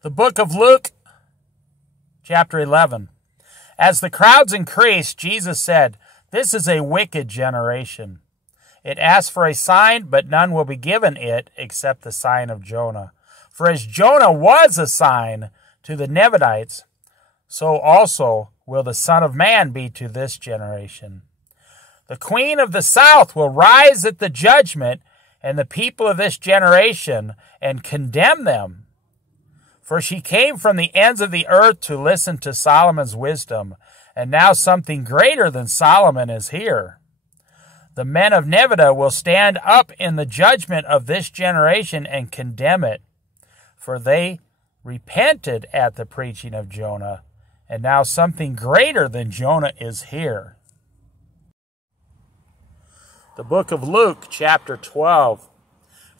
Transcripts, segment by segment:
The book of Luke, chapter 11. As the crowds increased, Jesus said, "This is a wicked generation. It asks for a sign, but none will be given it except the sign of Jonah. For as Jonah was a sign to the Ninevites, so also will the Son of Man be to this generation. The queen of the south will rise at the judgment, and the people of this generation, and condemn them. For she came from the ends of the earth to listen to Solomon's wisdom, and now something greater than Solomon is here. The men of Nineveh will stand up in the judgment of this generation and condemn it, for they repented at the preaching of Jonah, and now something greater than Jonah is here." The book of Luke, chapter 12.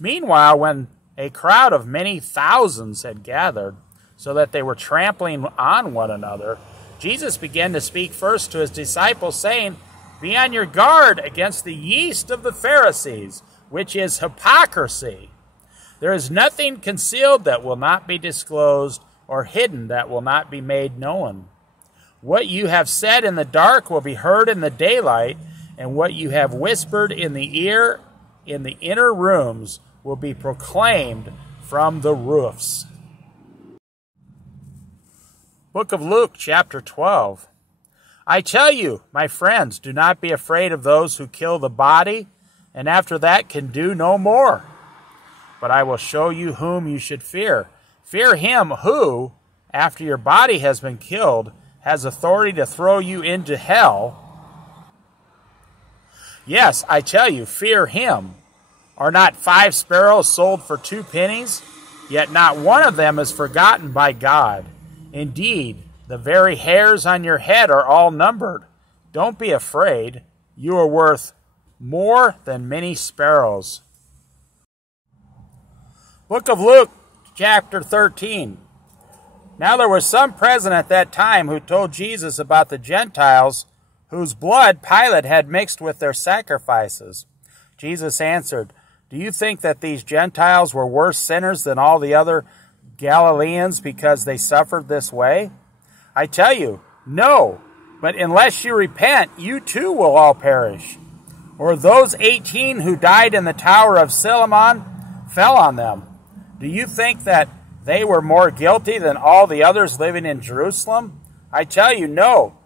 Meanwhile, when a crowd of many thousands had gathered, so that they were trampling on one another, Jesus began to speak first to his disciples, saying, "Be on your guard against the yeast of the Pharisees, which is hypocrisy. There is nothing concealed that will not be disclosed, or hidden that will not be made known. What you have said in the dark will be heard in the daylight, and what you have whispered in the ear in the inner rooms will be proclaimed from the roofs." Book of Luke, chapter 12. I tell you, my friends, do not be afraid of those who kill the body, and after that can do no more. But I will show you whom you should fear. Fear him who, after your body has been killed, has authority to throw you into hell. Yes, I tell you, fear him. Are not 5 sparrows sold for 2 pennies? Yet not one of them is forgotten by God. Indeed, the very hairs on your head are all numbered. Don't be afraid. You are worth more than many sparrows. Book of Luke, chapter 13. Now there was some present at that time who told Jesus about the Gentiles whose blood Pilate had mixed with their sacrifices. Jesus answered, "Do you think that these Gentiles were worse sinners than all the other Galileans because they suffered this way? I tell you, no, but unless you repent, you too will all perish. Or those 18 who died in the Tower of Siloam fell on them. Do you think that they were more guilty than all the others living in Jerusalem? I tell you, no,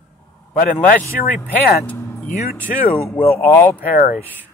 but unless you repent, you too will all perish."